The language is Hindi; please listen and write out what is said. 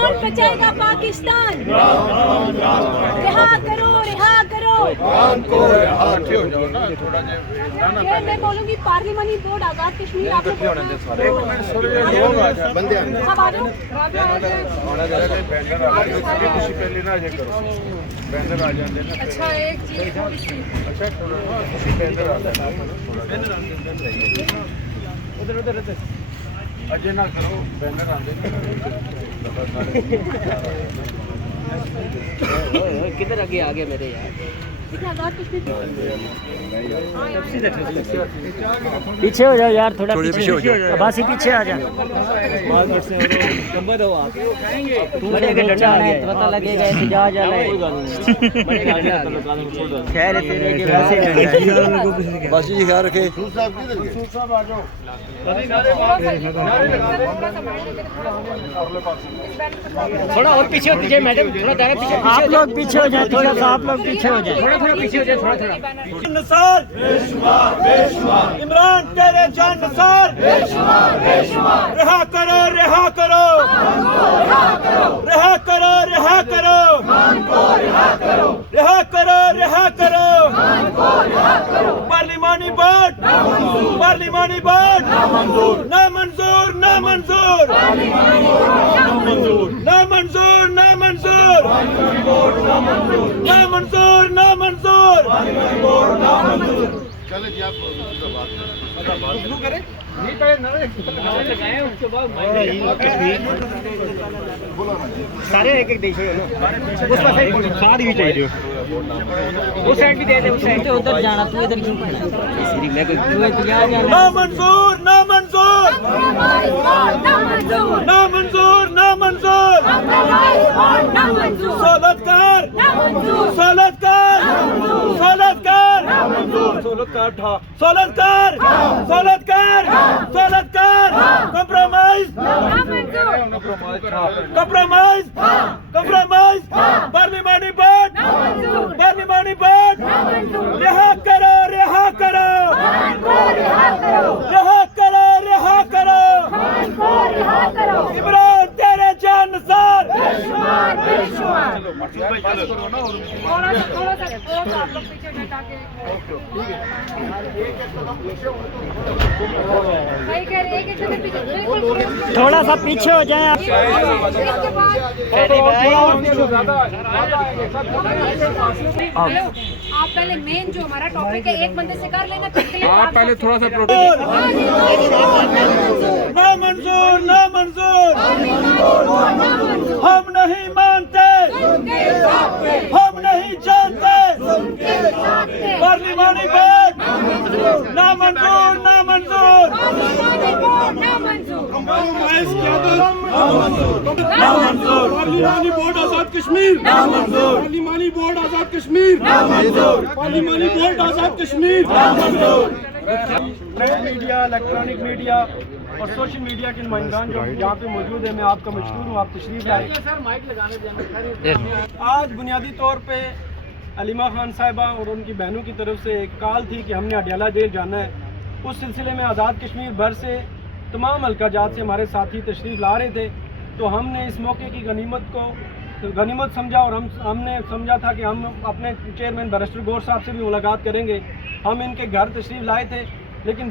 कौन बचाएगा पाकिस्तान? रिहा करो, रिहा करो। ये मैं बोलूँगी पार्लिमानी बोर्ड आजाद कश्मीर आप लोग अच्छा एक चीज उधर अजय ना करो बैनर आते किधर आगे मेरे यार पीछे हो जाओ यार, थोड़ा पीछे हो जाओ, बस ही पीछे आ जाओ। पता लगेगा एहतजाज खैर बस जी ख्याल रखे। थोड़ा और पीछे होती जाए मैडम, थोड़ा दायरा पीछे, आप लोग पीछे हो जाए, थोड़ा सा आप लोग पीछे हो जाए, थोड़ा पीछे हो जाए, थोड़ा निसार इमरान तेरे जान निसार रिहा करो, रिहा करो, रिहा करो, रिहा करो, रिहा करो, रिहा करो। पार्लिमानी बोर्ड, पार्लिमानी बोर्ड ना मंजूर, ना मंजूर, ना मंजूर, ना मंजूर, ना मंजूर, ना मंजूर, ना मंजूर। चले जी आप करें सारे एक एक देखिए ना, उस पास सारी भी चाहिए, उस साइड भी दे दे, उस साइड से उधर जाना, तू इधर क्यों खड़ा है? मैं कोई ना मंजूर, ना मंजूर, ना मंजूर, ना मंजूर। सोलतकार, सोलतकार, सोलतकार, सोलतकार था, सोलतकार, सोलतकार, सोलतकार। Compromise, compromise, compromise. Parliamentary board, parliamentary board रिहा करो, रिहा करो, रिहा करो, रिहा करो। इमरान तेरे जान निसार। थोड़ा सा पीछे हो जाए आप। आप पहले मेन जो हमारा टॉपिक है एक बंदे से कर लेना, आप पहले थोड़ा सा प्रोटेस्ट। ना मंजूर, ना मंजूर, हम नहीं मानते, हम नहीं जानते। पार्लिमानी बोर्ड ना मंजूर, ना मंजूर, ना मंजूर। पार्लिमानी बोर्ड आजाद कश्मीर ना मंजूर, पार्लिमानी बोर्ड आजाद कश्मीर ना मंजूर, पार्लिमानी बोर्ड आजाद कश्मीर ना मंजूर। प्रिंट मीडिया, इलेक्ट्रॉनिक मीडिया और सोशल मीडिया के नुमाइंदान जो यहाँ पे मौजूद है, मैं आपका मशकूर हूँ, आप तशरीफ लाए। आज बुनियादी तौर पे अलीमा खान साहिबा और उनकी बहनों की तरफ से एक कॉल थी कि हमने अडयाला जेल जाना है। उस सिलसिले में आज़ाद कश्मीर भर से तमाम हल्का जात से हमारे साथी तशरीफ़ ला रहे थे, तो हमने इस मौके की गनीमत समझा और हमने समझा था कि हम अपने चेयरमैन बैरिस्टर गौर साहब से भी मुलाकात करेंगे। हम इनके घर तशरीफ़ लाए थे, लेकिन